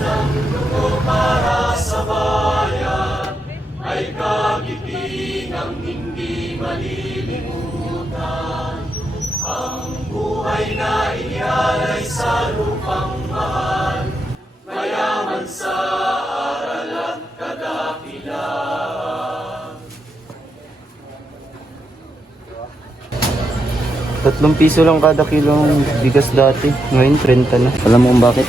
ng dugo para sa bayan ay kagitingang hindi malilimutan. Ang buhay na inialay sa lupang mahal, mayaman sa aral at kadakilaan. 3 piso lang kada kilong bigas dati. Ngayon 30 na. Alam mo kung bakit?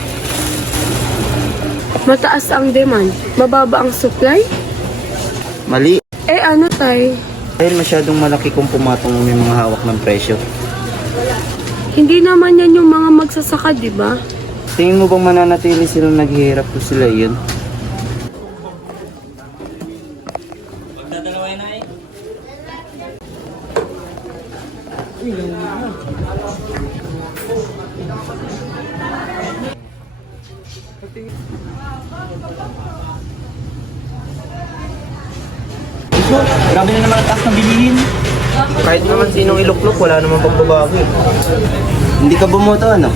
Mataas ang demand, mababa ang supply? Mali. Eh ano tay? Dahil masyadong malaki kung pumatong may mga hawak ng presyo. Hindi naman yan yung mga magsasaka, di ba? Tingin mo bang mananatili silang naghihirap kung sila yun? Grabe na naman ang taas ng bilihin. Kahit naman sinong iluklok, wala naman pagbabago eh. Hindi ka bumoto ano?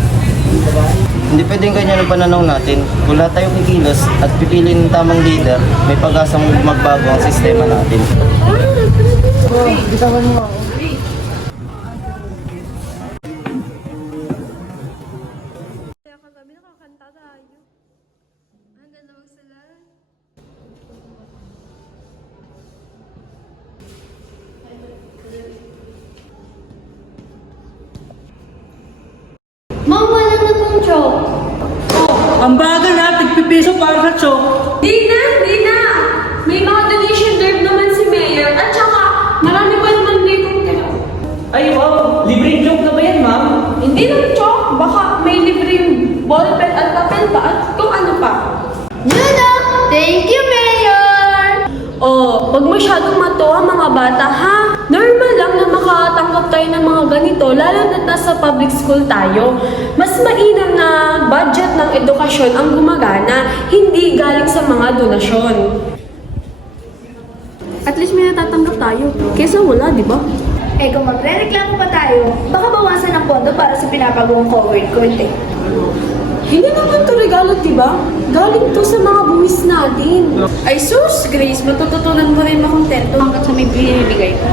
Hindi pwedeng ganyan ang pananaw natin. Kung lahat tayo kikilos at pipiliin ng tamang leader, may pag-asang magbago ang sistema natin. Bitawan mo ako. Kagabi nakakanta tayo. Ang ganda magsala. Ma'am, wala na pong chok. Ang bagal na, tigpipiso para sa chok. Di na! May mga donation drive naman si Mayor at saka marami pa naman ditong tira. Ay, wow, libreng joke na ba yan, ma'am? Hindi lang chok, baka may libreng ballpen at papel pa at kung ano pa. Judo! Thank you, Mayor! Oh, wag masyadong matuwa mga bata ha. Normal lang na makatanggap tayo ng mga ganito, lalo na nasa public school tayo. Mas mainam na budget ng edukasyon ang gumagana, hindi galing sa mga donasyon. At least may natatanggap tayo, kesa wala, di ba? Eh kung magre-reklamo pa tayo, baka bawasan ang pondo para sa pinapagawang covered court eh. Hindi naman to regalo, di ba? Galing to sa mga buwis natin. Ay sus, Grace, matututunan mo rin makontento hanggang sa may binibigay ko.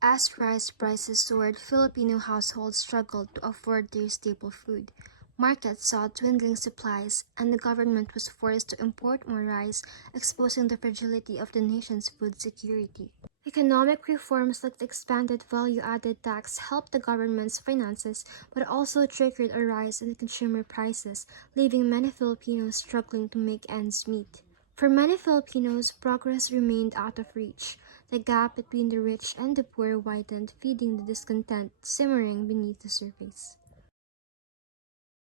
As rice prices soared, Filipino households struggled to afford their staple food. Markets saw dwindling supplies, and the government was forced to import more rice, exposing the fragility of the nation's food security. Economic reforms like the expanded value-added tax helped the government's finances, but also triggered a rise in consumer prices, leaving many Filipinos struggling to make ends meet. For many Filipinos, progress remained out of reach. The gap between the rich and the poor widened, feeding the discontent simmering beneath the surface.